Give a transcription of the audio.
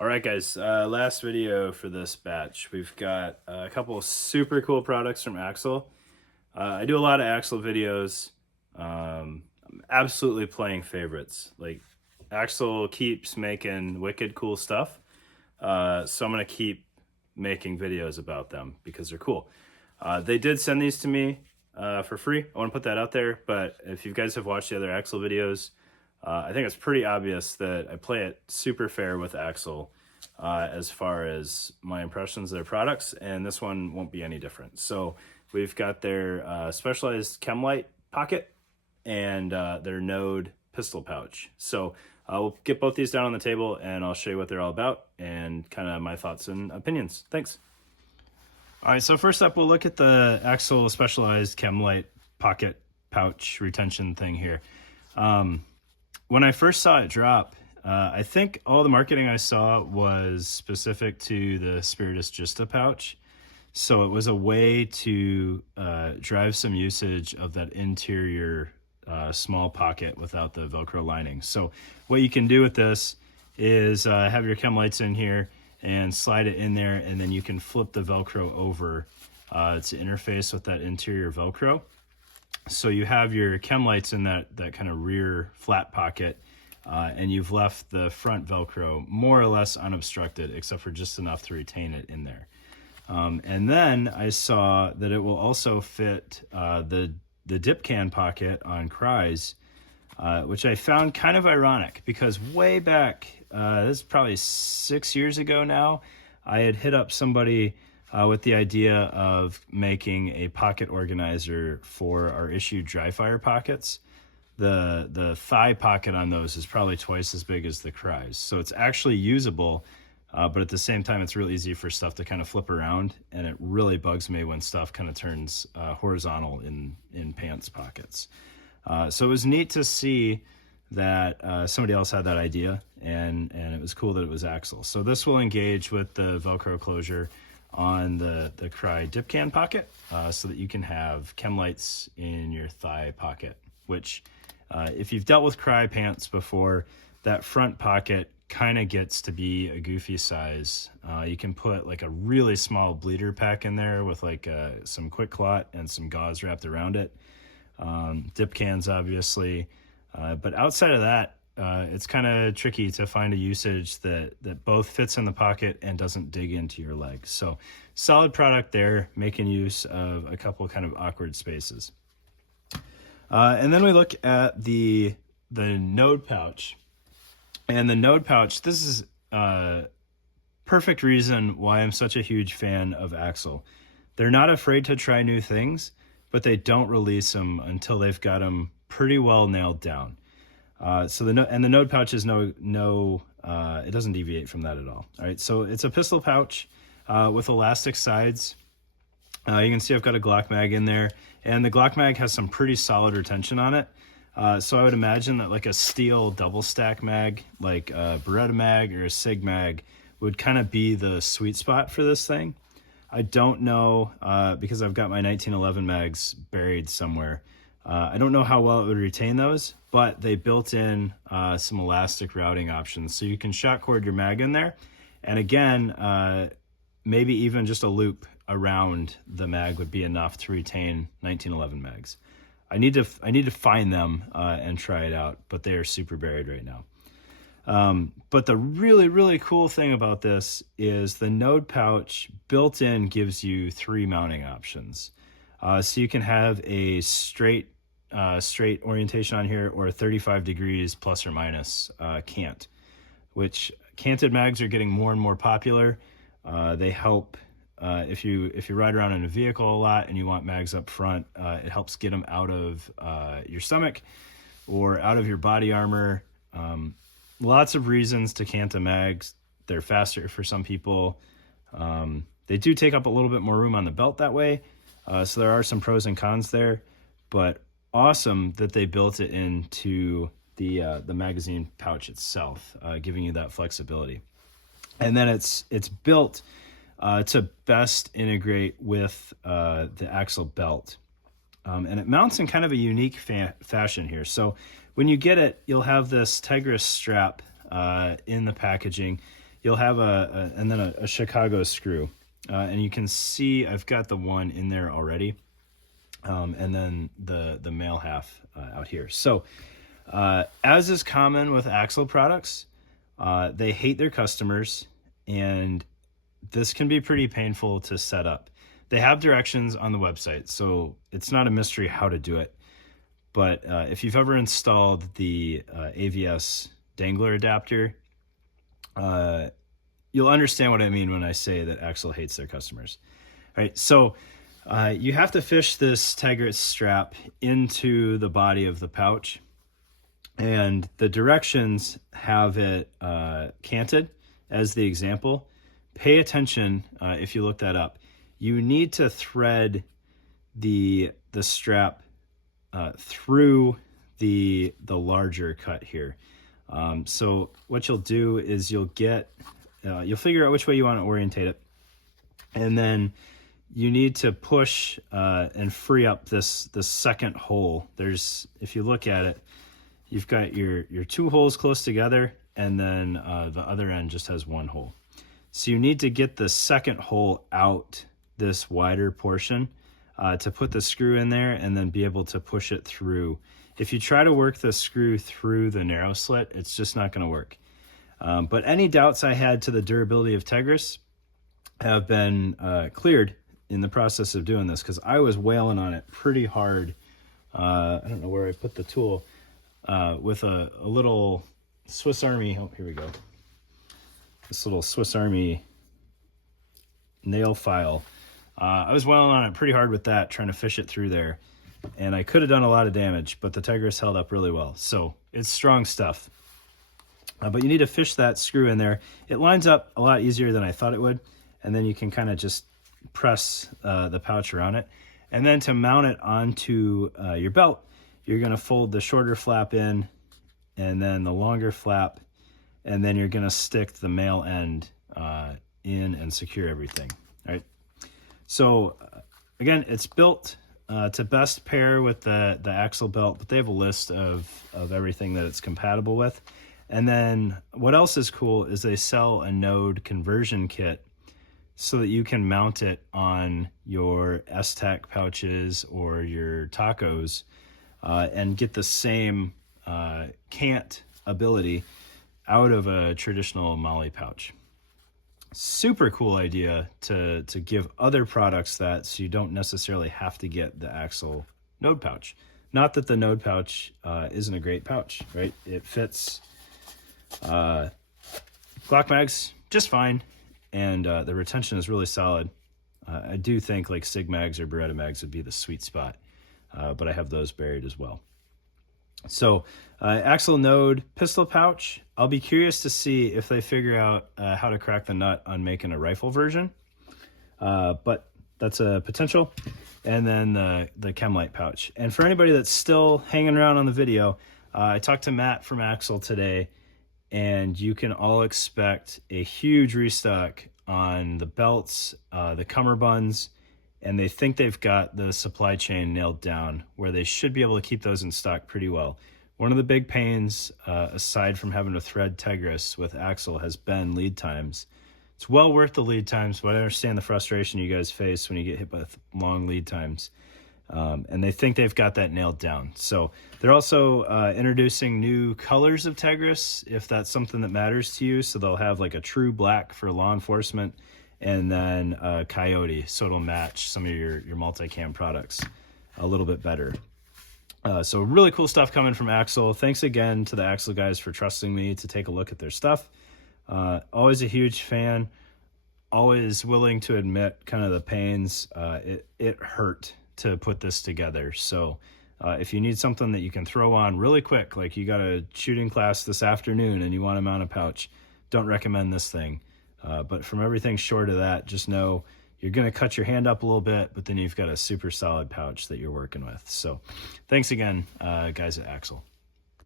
All right, guys, last video for this batch. We've got a couple of super cool products from AXL. I do a lot of AXL videos. I'm absolutely playing favorites. Like, AXL keeps making wicked cool stuff. So I'm going to keep making videos about them because they're cool. They did send these to me for free. I want to put that out there. But if you guys have watched the other AXL videos, I think it's pretty obvious that I play it super fair with AXL as far as my impressions of their products, and this one won't be any different. So we've got their specialized Chem light pocket and their node pistol pouch. So we'll get both these down on the table and I'll show you what they're all about and kind of my thoughts and opinions. Thanks. All right, so first up, we'll look at the AXL specialized Chem light pocket pouch retention thing here. When I first saw it drop, I think all the marketing I saw was specific to the Spiritus Gista pouch. So it was a way to drive some usage of that interior small pocket without the Velcro lining. So what you can do with this is have your Chem lights in here and slide it in there, and then you can flip the Velcro over to interface with that interior Velcro. So you have your Chem lights in that kind of rear flat pocket, and you've left the front Velcro more or less unobstructed, except for just enough to retain it in there. And then I saw that it will also fit the dip can pocket on Cries, which I found kind of ironic because way back, this is probably 6 years ago now, I had hit up somebody with the idea of making a pocket organizer for our issued dry fire pockets. The thigh pocket on those is probably twice as big as the Cries. So it's actually usable, but at the same time, it's real easy for stuff to kind of flip around, and it really bugs me when stuff kind of turns horizontal in pants pockets. So it was neat to see that somebody else had that idea, and it was cool that it was AXL. So this will engage with the Velcro closure on the Cry dip can pocket so that you can have Chem lights in your thigh pocket, which if you've dealt with Cry pants before, that front pocket kind of gets to be a goofy size. You can put like a really small bleeder pack in there with like some quick clot and some gauze wrapped around it. Dip cans, obviously. But outside of that, it's kind of tricky to find a usage that both fits in the pocket and doesn't dig into your leg. So solid product there, making use of a couple kind of awkward spaces. And then we look at the node pouch. And the node pouch, this is a perfect reason why I'm such a huge fan of AXL. They're not afraid to try new things, but they don't release them until they've got them pretty well nailed down. So the node pouch is it doesn't deviate from that at all. All right, so it's a pistol pouch with elastic sides. You can see I've got a Glock mag in there, and the Glock mag has some pretty solid retention on it. So I would imagine that like a steel double stack mag, like a Beretta mag or a Sig mag, would kind of be the sweet spot for this thing. I don't know, because I've got my 1911 mags buried somewhere. I don't know how well it would retain those, but they built in some elastic routing options. So you can shot cord your mag in there. And again, maybe even just a loop around the mag would be enough to retain 1911 mags. I need to find them and try it out, but they are super buried right now. But the really, really cool thing about this is the node pouch built in gives you 3 mounting options. So you can have a straight orientation on here, or 35 degrees plus or minus cant, which canted mags are getting more and more popular. They help if you ride around in a vehicle a lot and you want mags up front. It helps get them out of your stomach or out of your body armor. Lots of reasons to cant a mags. They're faster for some people. They do take up a little bit more room on the belt that way. So there are some pros and cons there, but awesome that they built it into the magazine pouch itself, giving you that flexibility. And then it's built to best integrate with the AXL belt. And it mounts in kind of a unique fashion here. So when you get it, you'll have this Tigris strap in the packaging. you'll have and then a Chicago screw. And you can see I've got the one in there already. And then the male half out here. So as is common with Axle products, they hate their customers, and this can be pretty painful to set up. They have directions on the website, so it's not a mystery how to do it. But if you've ever installed the AVS dangler adapter, you'll understand what I mean when I say that Axle hates their customers. All right, so you have to fish this Tigris strap into the body of the pouch, and the directions have it canted as the example. Pay attention if you look that up. You need to thread the strap through the larger cut here. So what you'll do is you'll figure out which way you want to orientate it, and then you need to push and free up this second hole. If you look at it, you've got your two holes close together, and then the other end just has one hole. So you need to get the second hole out this wider portion to put the screw in there and then be able to push it through. If you try to work the screw through the narrow slit, it's just not going to work. But any doubts I had to the durability of Tigris have been cleared in the process of doing this, because I was wailing on it pretty hard. I don't know where I put the tool, with a little Swiss Army. Oh, here we go. This little Swiss Army nail file. I was wailing on it pretty hard with that, trying to fish it through there. And I could have done a lot of damage, but the Tigris held up really well. So it's strong stuff. But you need to fish that screw in there. It lines up a lot easier than I thought it would. And then you can kind of just press the pouch around it. And then to mount it onto your belt, you're going to fold the shorter flap in, and then the longer flap, and then you're going to stick the male end in and secure everything. All right. So again, it's built to best pair with the Axle belt, but they have a list of everything that it's compatible with. And then what else is cool is they sell a node conversion kit so that you can mount it on your S-Tech pouches or your tacos and get the same cant ability out of a traditional Molly pouch. Super cool idea to give other products that, so you don't necessarily have to get the Axle node pouch. Not that the node pouch isn't a great pouch, right? It fits Glock mags just fine, and the retention is really solid. I do think like Sig mags or Beretta mags would be the sweet spot, but I have those buried as well. So Axle node pistol pouch, I'll be curious to see if they figure out how to crack the nut on making a rifle version, but that's a potential. And then the Chem light pouch. And for anybody that's still hanging around on the video, I talked to Matt from Axle today, and you can all expect a huge restock on the belts, the cummerbunds, and they think they've got the supply chain nailed down where they should be able to keep those in stock pretty well. One of the big pains, aside from having to thread Tigris with Axle, has been lead times. It's well worth the lead times, but I understand the frustration you guys face when you get hit with long lead times. And they think they've got that nailed down. So they're also introducing new colors of Tigris, if that's something that matters to you. So they'll have like a true black for law enforcement, and then coyote, so it'll match some of your multicam products a little bit better. So really cool stuff coming from Axle. Thanks again to the Axle guys for trusting me to take a look at their stuff. Always a huge fan, always willing to admit kind of the pains. It hurt to put this together. So if you need something that you can throw on really quick, like you got a shooting class this afternoon and you want to mount a pouch, don't recommend this thing. But from everything short of that, just know you're going to cut your hand up a little bit, but then you've got a super solid pouch that you're working with. So thanks again, guys at Axle.